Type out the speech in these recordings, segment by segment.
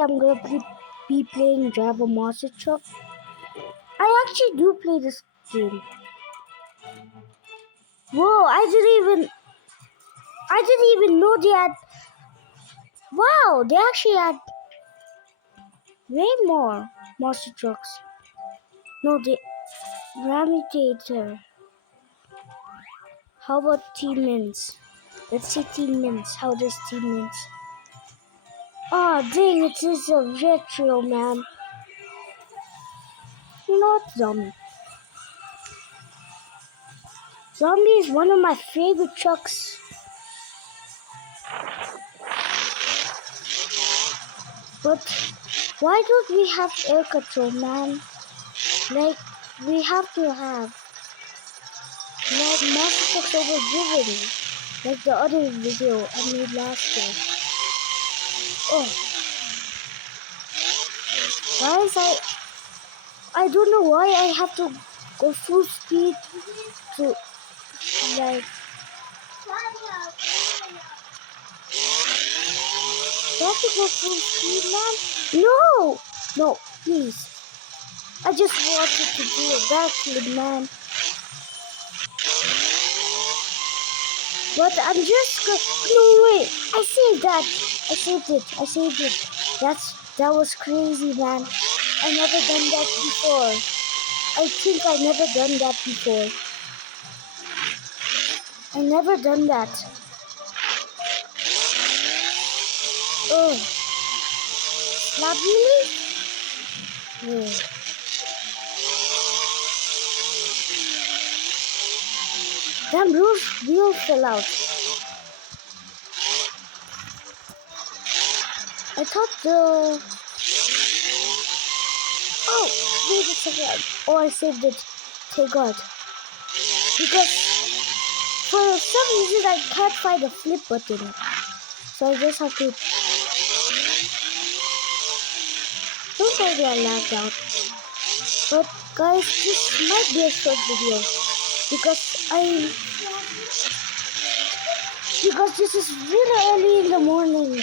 I'm gonna be playing Drive a Monster Truck. I actually do play this game. Whoa! I didn't even know they had. Wow! They actually had way more monster trucks. No, the Ramitator. How about Team Mints? Let's see Team Mints. How does Team Mints? Oh dang! It is a retro man. Not zombie. Zombie is one of my favorite trucks. But why don't we have air control, man? Like, we have to have, like, monster trucks overdriven. Like the other video I made last year. Oh, guys, I don't know why I have to go full speed to, like, do I have to go full speed, man? No! No, please. I just wanted to do a backflip, man. But I'm just no way. I saved that. I saved it. I saved it. That was crazy, man. I never done that before. I think I never done that before. I never done that. Oh, slap really? Yeah. Damn, roof wheel fell out. I thought the. Oh, wait a second. Oh, I saved it. Thank God. Because for some reason I can't find the flip button. So I just have to. Don't worry, I lagged out. But guys, this might be a short video because this is really early in the morning.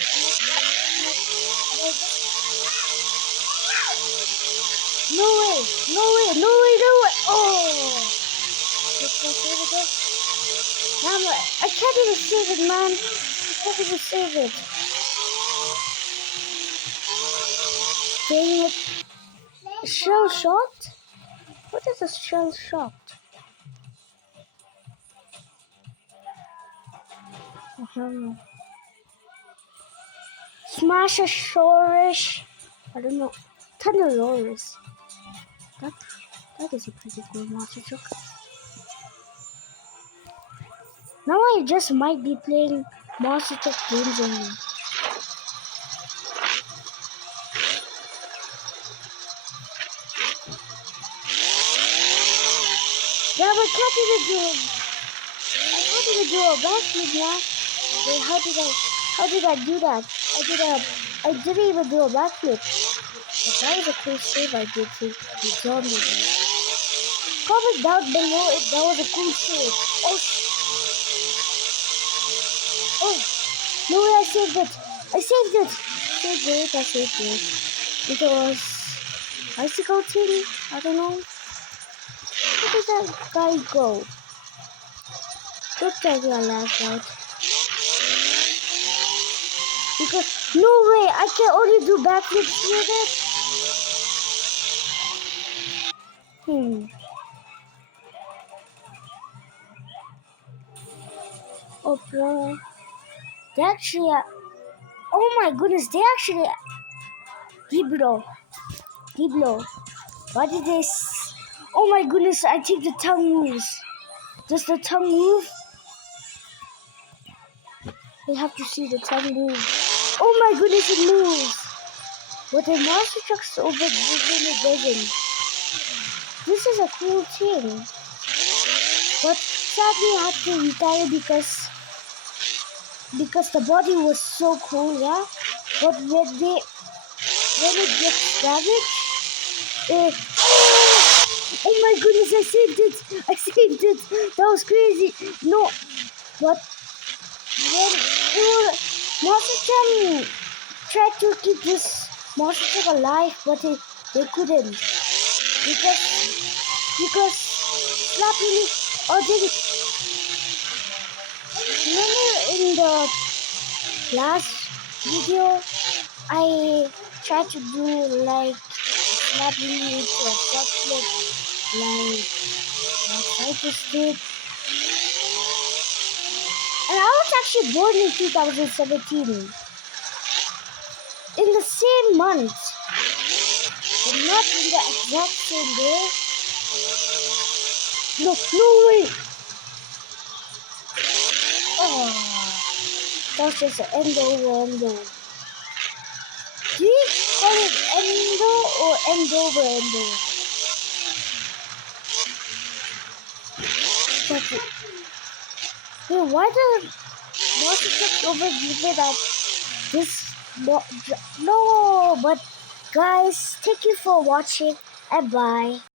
No way! No way! No way! No way! Oh! Can I save it though? I can't even save it, man. I can't even save it. Dang it! Shell shocked? What is a shell shocked? Smash a shorish. I don't know. Thunderosaurus. That is a pretty cool monster truck. Now I just might be playing monster truck games only. Yeah, but I can't even do a backflip now. Wait, how did I do that? I didn't even do a backflip. But that was a cool save I did to the zombie. Comment down below if that was a cool save. Oh, no way, I saved it. I saved it. I saved it. It was bicycle thing. I don't know. Where did that guy go? Don't tell me I laughed out. Because no way, I can only do backflips with it. Oh, bro. They actually. Oh my goodness, they actually. Diblo. Why did they. Oh my goodness, I think the tongue moves. Does the tongue move? We have to see the tongue move. Oh my goodness, it moves. But the monster truck's over it doesn't. This is a cool thing. But sadly I had to retire because the body was so cool, yeah? But when it gets damaged, oh my goodness, I saved it. That was crazy. No, but when Monster Jam tried to keep this Monster took a life, but they couldn't because Slappy. Oh, did it? Remember in the last video, I tried to do like Slappy into a chocolate, like Cypress did. And I was actually born in 2017, in the same month, but not in the exact same day. No way! Oh, that's just an endo. Do you call it endo or endo? That's it. Wait, why the monster took over give that this no, but guys, thank you for watching and bye.